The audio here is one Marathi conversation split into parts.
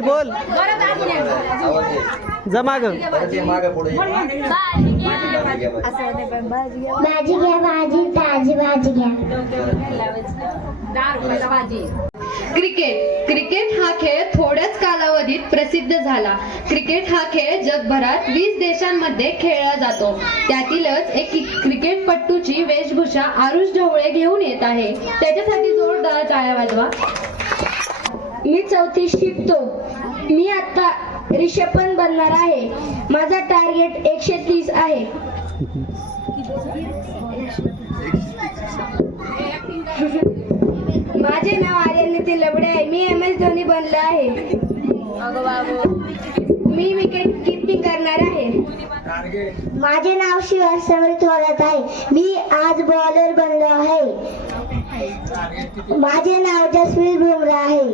बोल बोल. जमा ग भाजी घ्या भाजी ताजी भाजी घ्या. क्रिकेट. क्रिकेट हा खेळ थोड्याच कालावधीत प्रसिद्ध झाला. क्रिकेट हा खेळ जगभरात वीस देशांमध्ये खेळला जातो. त्यातीलच एक क्रिकेटपट्टूची वेशभूषा आरुष ढवळे घेऊन येत आहे. त्याच्यासाठी जोरदार टाळ्या वाजवा. मी चौथी शिकतो. मी आता रिषभ पण बनणार आहे. माझा टार्गेट एकशे तीस आहे. माझे नाव आर्यन नितीन लबडे आहे. मी एम एस धोनी बनलं आहे. मी विकेट किपिंग करणार आहे. माझे नाव शिवाज समर थोरात आहे. मी आज बॉलर बनलो आहे. माझे नाव जसवीर बुमरा आहे.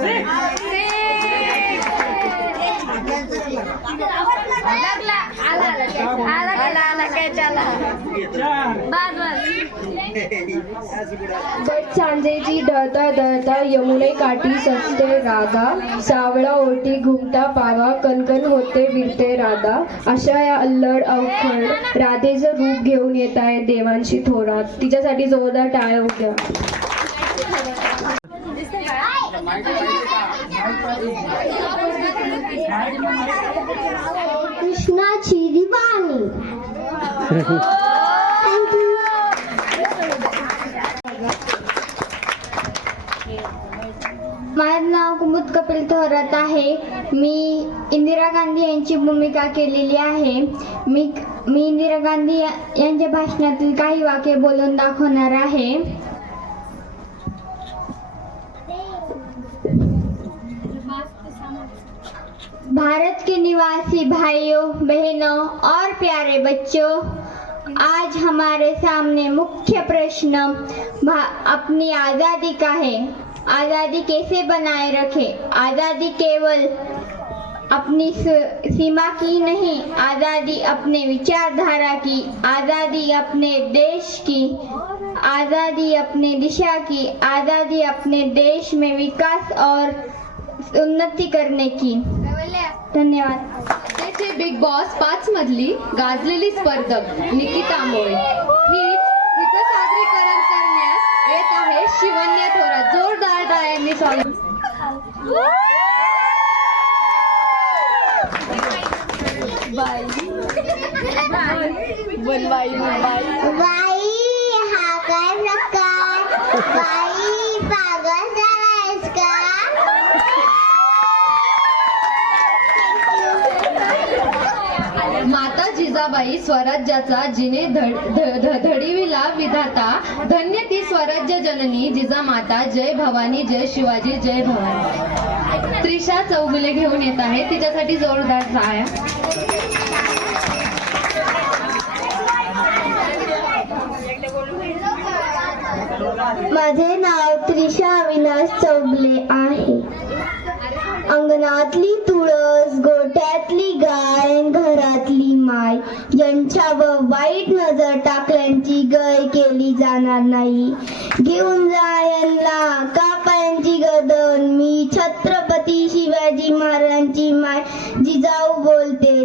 Six. सांजेची डळता डळता यमुने काठी सजते राधा सावळा ओटी घुमता पावा कणकण होते विरते राधा अशा या अल्लड अवखड राधेचं रूप घेऊन येत आहे देवांशी थोरात. तिच्यासाठी जोरदार टाळ्या होत्या कृष्णाची दिवाणी. माझं नाव कुमुद कपिल थोरात आहे. मी इंदिरा गांधी यांची भूमिका केलेली आहे. मी मी इंदिरा गांधी यांच्या भाषणातील काही वाक्य बोलून दाखवणार आहे. भारत के निवासी भाइयों, बहनों और प्यारे बच्चों, आज हमारे सामने मुख्य प्रश्न अपनी आज़ादी का है। आज़ादी कैसे बनाए रखें? आज़ादी केवल अपनी सीमा की नहीं, आज़ादी अपने विचारधारा की, आज़ादी अपने देश की, आज़ादी अपने दिशा की, आज़ादी अपने देश में विकास और उन्नति करने की. धन्यवाद. त्याचे बिग बॉस पाच मधली गाजलेली स्पर्धक निकिता मोळे. हीच हिचं सादरीकरण करण्यात येत आहे शिवन्य थोरात जोरदार टाळ्यांनी स्वागत. बाई हा काय प्रकार? बाई. जिजाबाई स्वराज्याचा जिने धड- विधाता. धन्य ती स्वराज्य जननी जिजामाता जय भवानी जय शिवाजी जय भवानी. त्रिशा चौगुले घेऊन येत आहे. तिच्यासाठी जोरदार साया माझे नाव त्रिशा अविनाश चौगले आहे. अंगणातली तुळस गोठ्यातली गाय घरातली माय. यांच्यावर वाईट नजर टाकल्यांची गय केली जाणार नाही. घेऊन जा यांना कापायांची गदन. मी छत्रपती शिवाजी महाराजांची माय. जिजाऊ बोलते